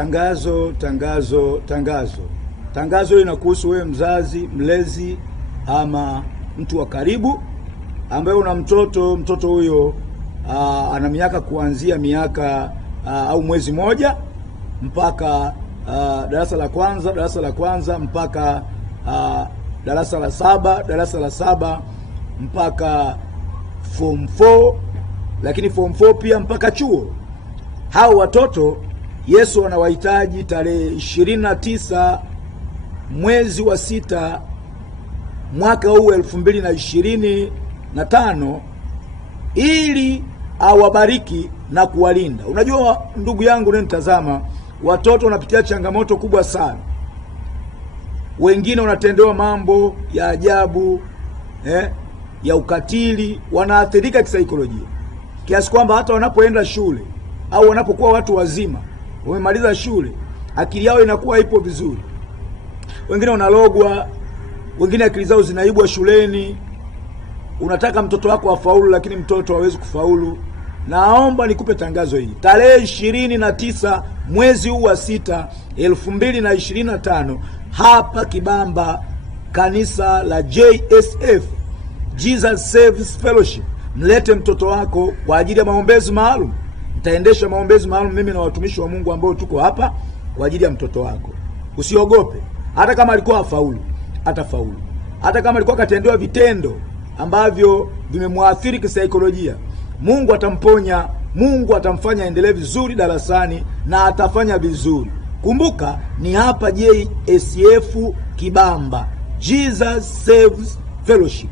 Tangazo, tangazo, tangazo. Tangazo linakuhusu wewe mzazi, mlezi ama mtu wa karibu ambaye una mtoto huyo ana miaka kuanzia miaka au mwezi moja mpaka darasa la kwanza mpaka darasa la saba mpaka form 4, lakini form 4 pia mpaka chuo. Hao watoto Yesu anawahitaji tarehe 29 mwezi wa 6 mwaka huu 2025 ili awabariki na kuwalinda. Unajua ndugu yangu unanitazama, watoto wanapitia changamoto kubwa sana. Wengine wanatendewa mambo ya ajabu, ya ukatili, wanaathirika kisaikolojia kiasi kwamba hata wanapoenda shule au wanapokuwa watu wazima wamemaliza shule, akili yao inakuwa ipo vizuri. Wengine wanalogwa, wengine akili zao zinaibwa shuleni. Unataka mtoto wako afaulu, lakini mtoto hawezi kufaulu. Naomba nikupe tangazo hili. Tarehe 29 mwezi huu wa 6 2025 hapa Kibamba, kanisa la JSF, Jesus Saves Fellowship, mlete mtoto wako kwa ajili ya maombezi maalum. Nitaendesha maombezi maalum mimi na watumishi wa Mungu ambao tuko hapa kwa ajili ya mtoto wako. Usiogope. Hata kama alikuwa hafaulu, atafaulu. Hata kama alikuwa katendewa vitendo ambavyo vimemwathiri kisaikolojia, Mungu atamponya. Mungu atamfanya endelee vizuri darasani na atafanya vizuri. Kumbuka ni hapa JSF Kibamba, Jesus Saves Fellowship.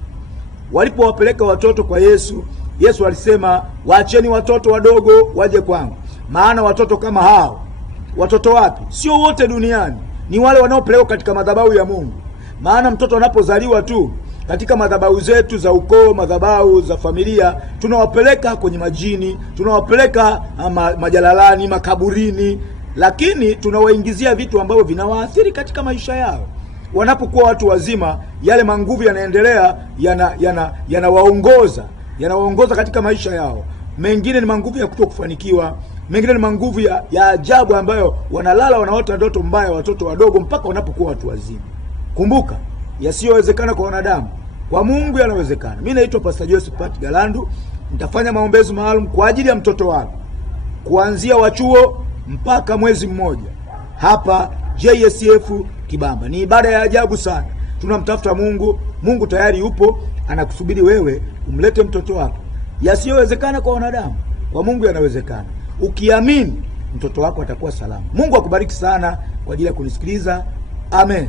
Walipowapeleka watoto kwa Yesu, Yesu alisema, waacheni watoto wadogo waje kwangu, maana watoto kama hao. Watoto wapi? Sio wote duniani, ni wale wanaopelekwa katika madhabahu ya Mungu. Maana mtoto anapozaliwa tu katika madhabahu zetu za ukoo, madhabahu za familia, tunawapeleka kwenye majini, tunawapeleka majalalani, makaburini, lakini tunawaingizia vitu ambavyo vinawaathiri katika maisha yao. Wanapokuwa watu wazima, yale manguvu yanaendelea, yanawaongoza katika maisha yao. Mengine ni manguvu ya kutokufanikiwa, mengine ni manguvu ya ajabu ambayo wanalala wanaota ndoto mbaya watoto wadogo mpaka wanapokuwa watu wazima. Kumbuka, yasiyowezekana kwa wanadamu kwa Mungu yanawezekana. Mimi naitwa Pastor Josephat Galandu. Nitafanya maombezi maalum kwa ajili ya mtoto wako kuanzia wa chuo mpaka mwezi mmoja hapa JSF Kibamba. Ni ibada ya ajabu sana. Tunamtafuta Mungu. Mungu tayari yupo, anakusubiri wewe umlete mtoto wako. Yasiyowezekana kwa wanadamu, kwa Mungu yanawezekana. Ukiamini, mtoto wako atakuwa salama. Mungu akubariki sana kwa ajili ya kunisikiliza. Amen.